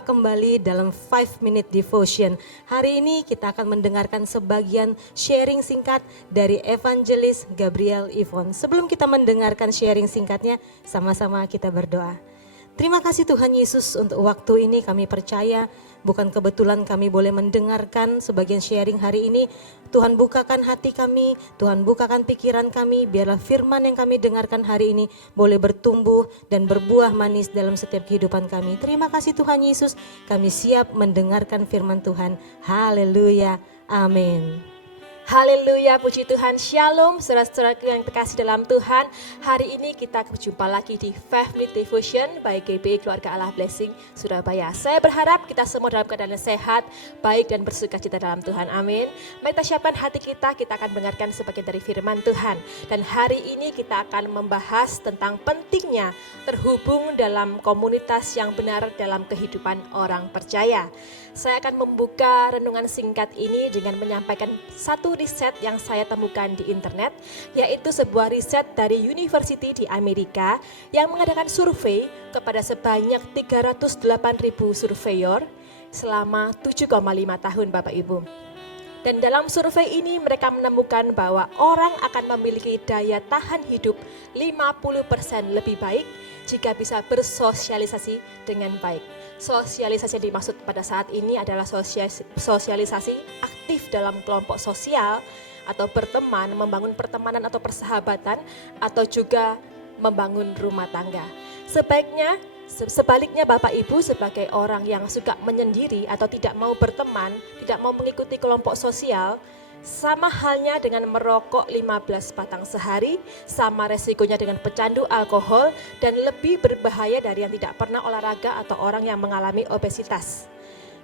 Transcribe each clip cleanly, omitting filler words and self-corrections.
Berjumpa kembali dalam 5 Minute Devotion. Hari ini kita akan mendengarkan sebagian sharing singkat dari Evangelis Gabriel Yvonne. Sebelum kita mendengarkan sharing singkatnya, sama-sama kita berdoa. Terima kasih Tuhan Yesus untuk waktu ini. Kami percaya bukan kebetulan kami boleh mendengarkan sebagian sharing hari ini. Tuhan bukakan hati kami, Tuhan bukakan pikiran kami, biarlah firman yang kami dengarkan hari ini boleh bertumbuh dan berbuah manis dalam setiap kehidupan kami. Terima kasih Tuhan Yesus, kami siap mendengarkan firman Tuhan. Haleluya, amin. Haleluya, puji Tuhan, shalom saudara-saudaraku yang terkasih dalam Tuhan. Hari ini kita berjumpa lagi di 5 Minute Devotion by GBI Keluarga Allah Blessing Surabaya. Saya berharap kita semua dalam keadaan sehat, baik dan bersukacita dalam Tuhan, amin. Mari kita siapkan hati kita akan mendengarkan sebagian dari firman Tuhan. Dan hari ini kita akan membahas tentang pentingnya terhubung dalam komunitas yang benar dalam kehidupan orang percaya. Saya akan membuka renungan singkat ini dengan menyampaikan satu riset yang saya temukan di internet, yaitu sebuah riset dari University di Amerika yang mengadakan survei kepada sebanyak 308.000 surveyor selama 7,5 tahun Bapak Ibu. Dan dalam survei ini mereka menemukan bahwa orang akan memiliki daya tahan hidup 50% lebih baik jika bisa bersosialisasi dengan baik. Sosialisasi yang dimaksud pada saat ini adalah sosialisasi aktif dalam kelompok sosial atau berteman, membangun pertemanan atau persahabatan, atau juga membangun rumah tangga. Sebaliknya Bapak Ibu sebagai orang yang suka menyendiri atau tidak mau berteman, tidak mau mengikuti kelompok sosial, sama halnya dengan merokok 15 batang sehari, sama resikonya dengan pecandu alkohol, dan lebih berbahaya dari yang tidak pernah olahraga atau orang yang mengalami obesitas.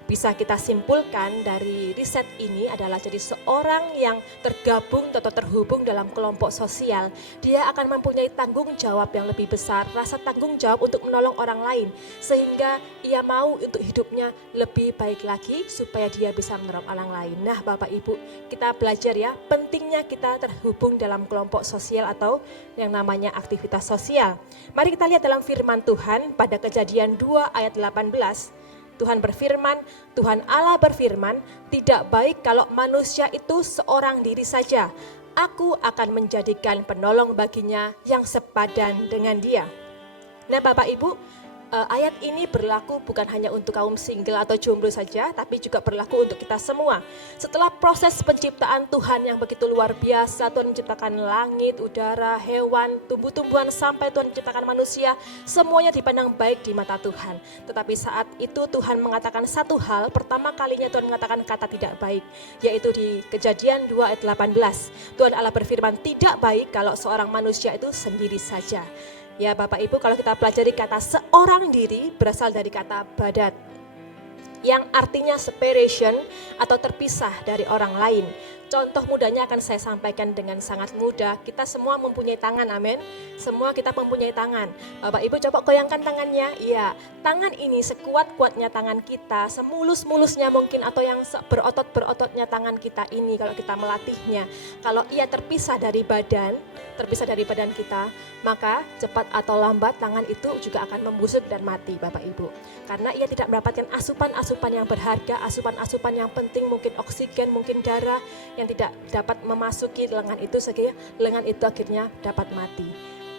Bisa kita simpulkan dari riset ini adalah jadi seorang yang tergabung atau terhubung dalam kelompok sosial, dia akan mempunyai tanggung jawab yang lebih besar, rasa tanggung jawab untuk menolong orang lain, sehingga ia mau untuk hidupnya lebih baik lagi supaya dia bisa menolong orang lain. Nah Bapak Ibu, kita belajar ya, pentingnya kita terhubung dalam kelompok sosial atau yang namanya aktivitas sosial. Mari kita lihat dalam firman Tuhan pada Kejadian 2 ayat 18. Tuhan Allah berfirman, tidak baik kalau manusia itu seorang diri saja. Aku akan menjadikan penolong baginya yang sepadan dengan dia. Nah Bapak Ibu, ayat ini berlaku bukan hanya untuk kaum single atau jomblo saja, tapi juga berlaku untuk kita semua. Setelah proses penciptaan Tuhan yang begitu luar biasa, Tuhan menciptakan langit, udara, hewan, tumbuh-tumbuhan, sampai Tuhan menciptakan manusia, semuanya dipandang baik di mata Tuhan. Tetapi saat itu Tuhan mengatakan satu hal, pertama kalinya Tuhan mengatakan kata tidak baik, yaitu di Kejadian 2 ayat 18. Tuhan Allah berfirman, tidak baik kalau seorang manusia itu sendiri saja. Ya Bapak Ibu, kalau kita pelajari kata seorang diri berasal dari kata badat, yang artinya separation atau terpisah dari orang lain. Contoh mudahnya akan saya sampaikan dengan sangat mudah. Kita semua mempunyai tangan, amin. Semua kita mempunyai tangan. Bapak Ibu coba goyangkan tangannya. Iya, tangan ini sekuat-kuatnya tangan kita, semulus-mulusnya mungkin, atau yang berotot-berototnya tangan kita ini kalau kita melatihnya. Kalau ia terpisah dari badan kita, maka cepat atau lambat tangan itu juga akan membusuk dan mati Bapak Ibu. Karena ia tidak mendapatkan asupan-asupan yang berharga, asupan-asupan yang penting, mungkin oksigen, mungkin darah, yang tidak dapat memasuki lengan itu, sehingga lengan itu akhirnya dapat mati.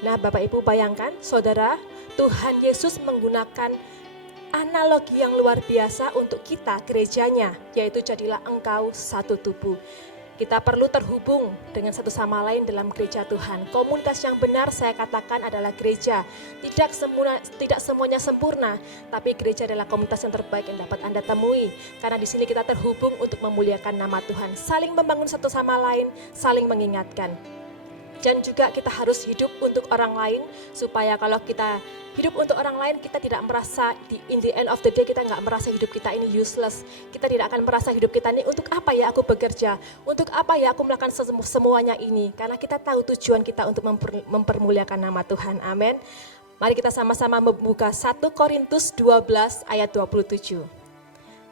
Nah Bapak Ibu bayangkan, saudara, Tuhan Yesus menggunakan analogi yang luar biasa untuk kita gerejanya, yaitu jadilah engkau satu tubuh. Kita perlu terhubung dengan satu sama lain dalam gereja Tuhan. Komunitas yang benar saya katakan adalah gereja. Tidak semuanya sempurna, tapi gereja adalah komunitas yang terbaik yang dapat Anda temui. Karena di sini kita terhubung untuk memuliakan nama Tuhan, saling membangun satu sama lain, saling mengingatkan. Dan juga kita harus hidup untuk orang lain, supaya kalau kita hidup untuk orang lain, kita tidak merasa in the end of the day kita nggak merasa hidup kita ini useless. Kita tidak akan merasa hidup kita ini untuk apa ya aku bekerja, untuk apa ya aku melakukan semuanya ini. Karena kita tahu tujuan kita untuk mempermuliakan nama Tuhan, amin. Mari kita sama-sama membuka 1 Korintus 12 ayat 27.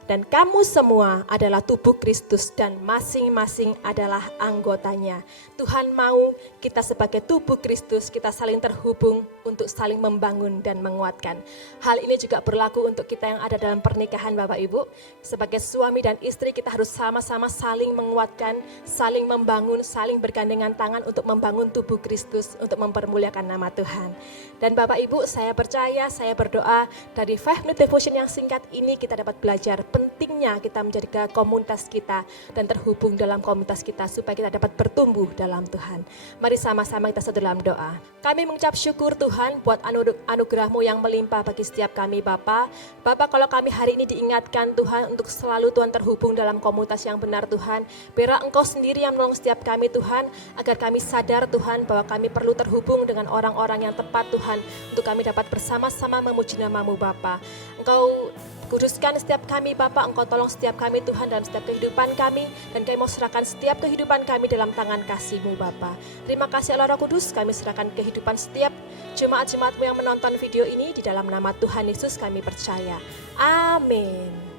Dan kamu semua adalah tubuh Kristus dan masing-masing adalah anggotanya. Tuhan mau kita sebagai tubuh Kristus, kita saling terhubung untuk saling membangun dan menguatkan. Hal ini juga berlaku untuk kita yang ada dalam pernikahan Bapak Ibu. Sebagai suami dan istri kita harus sama-sama saling menguatkan, saling membangun, saling bergandengan tangan untuk membangun tubuh Kristus, untuk mempermuliakan nama Tuhan. Dan Bapak Ibu, saya percaya, saya berdoa dari 5 Minute Devotion yang singkat ini kita dapat belajar pentingnya kita menjaga komunitas kita dan terhubung dalam komunitas kita supaya kita dapat bertumbuh dalam Tuhan. Mari sama-sama kita satu dalam doa. Kami mengucap syukur Tuhan buat anugerah-Mu yang melimpah bagi setiap kami Bapa. Bapa, kalau kami hari ini diingatkan Tuhan untuk selalu Tuhan terhubung dalam komunitas yang benar Tuhan. Biarlah Engkau sendiri yang menolong setiap kami Tuhan, agar kami sadar Tuhan bahwa kami perlu terhubung dengan orang-orang yang tepat Tuhan, untuk kami dapat bersama-sama memuji nama-Mu Bapa. Engkau kuduskan setiap kami Bapa, Engkau tolong setiap kami Tuhan dalam setiap kehidupan kami, dan kami mau serahkan setiap kehidupan kami dalam tangan kasih-Mu Bapa. Terima kasih Allah Roh Kudus, kami serahkan kehidupan setiap jemaat-jemaat-Mu yang menonton video ini, di dalam nama Tuhan Yesus kami percaya. Amin.